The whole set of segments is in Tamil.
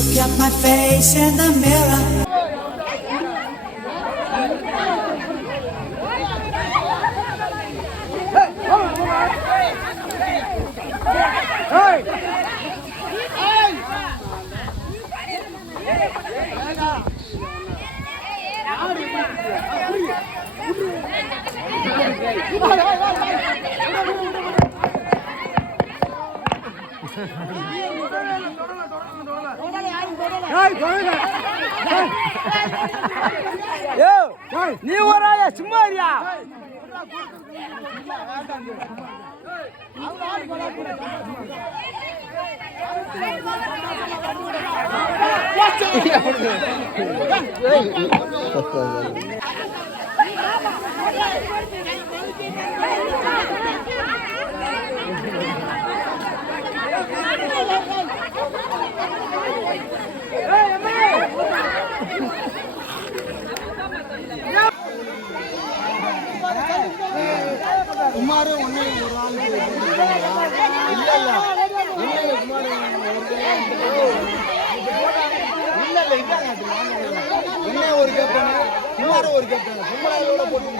Look at my face in the mirror. நீ வராயா சும்மா இருயா குமார் ஒன்னு இல்ல ஒரு கேப்டன் குமார் ஒரு கேப்டன் குமாரோட போட்டு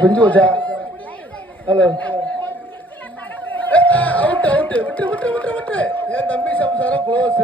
பிஞ்சு வச்சா ஹலோ அவுட் அவுட் விட்டு விட்டு விட்டு விட்டு என் தம்பி சம்சாரம் க்ளோஸ்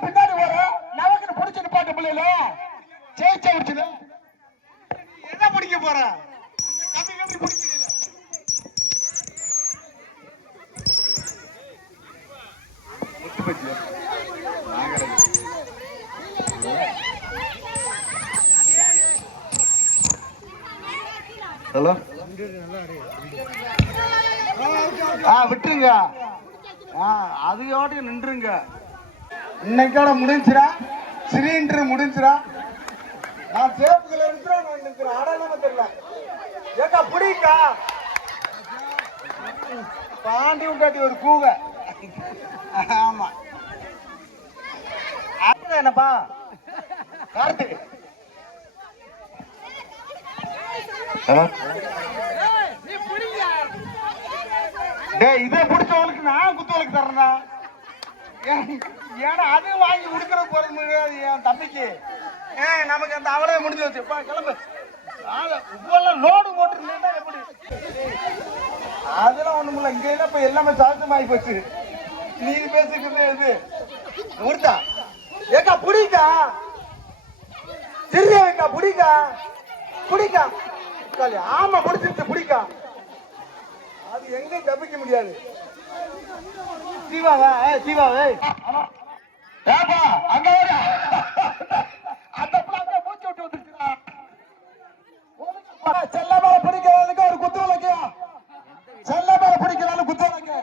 பின்னாடி வர நமக்கு பிடிச்சது பாட்டு பிள்ளைல ஜெயிச்ச விடுச்சுது என்ன பிடிக்க போற கம்மி கம்மி பிடிக்கிறீங்க ஹலோ விட்டுருங்க அதையோட நின்றுங்க இன்னைக்கோட முடிஞ்சிரா சிலிண்டர் முடிஞ்சிரா நான் சேப்புக்குள்ள இருக்கிறேன் நான் நிற்கிறேன் ஆடலாம தெரியல ஏக்கா பிடிக்கா பாண்டி உண்டாட்டி ஒரு கூவ ஆமா என்னப்பா கார்த்திக் இதை பிடிச்சவனுக்கு நான் குத்துவலுக்கு தர்றேன்னா ஏன்னா அதையும் வாங்கி உடுக்கிற போறது என் தம்பிக்கு நமக்கு அந்த அவளே முடிஞ்சு வச்சு கிளம்பு இப்பெல்லாம் லோடு போட்டுருந்தா எப்படி அதெல்லாம் ஒண்ணும் இல்ல இங்க இப்ப எல்லாமே சாதமாகி போச்சு நீ பேசிக்கிறது இது ஊர்த்தா ஏக்கா புடிக்கா சிறியக்கா புடிக்கா புடிக்கா ஆமா முடிச்சிருச்சு புடிக்கா அது எங்கேயும் தப்பிக்க முடியாது தீவாவா தீவாவே அங்க அந்த செல்ல மேல பிடிக்கிறவனுக்கு ஒரு குத்து விளக்கியா செல்ல மேல பிடிக்கிறவனுக்கு குத்து விளக்கு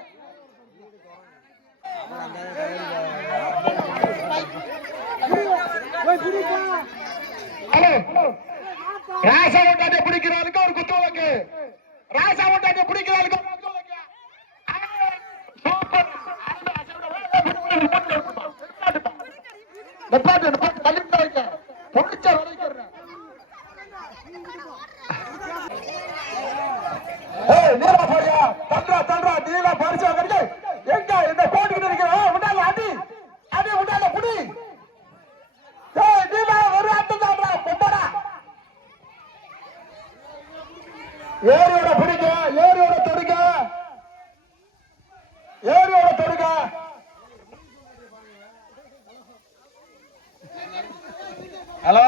ராசா ஒட்டாட்டை பிடிக்கிறவனுக்கு ஒரு குத்து விளக்கு ராசா ஒட்டாட்டை பிடிக்கிறவனுக்கு ஒரு குத்து விளக்கு ஏரியோட பிடிக்க ஏரியோட தொடுக்க ஏரியோட தொடுக்க ஹலோ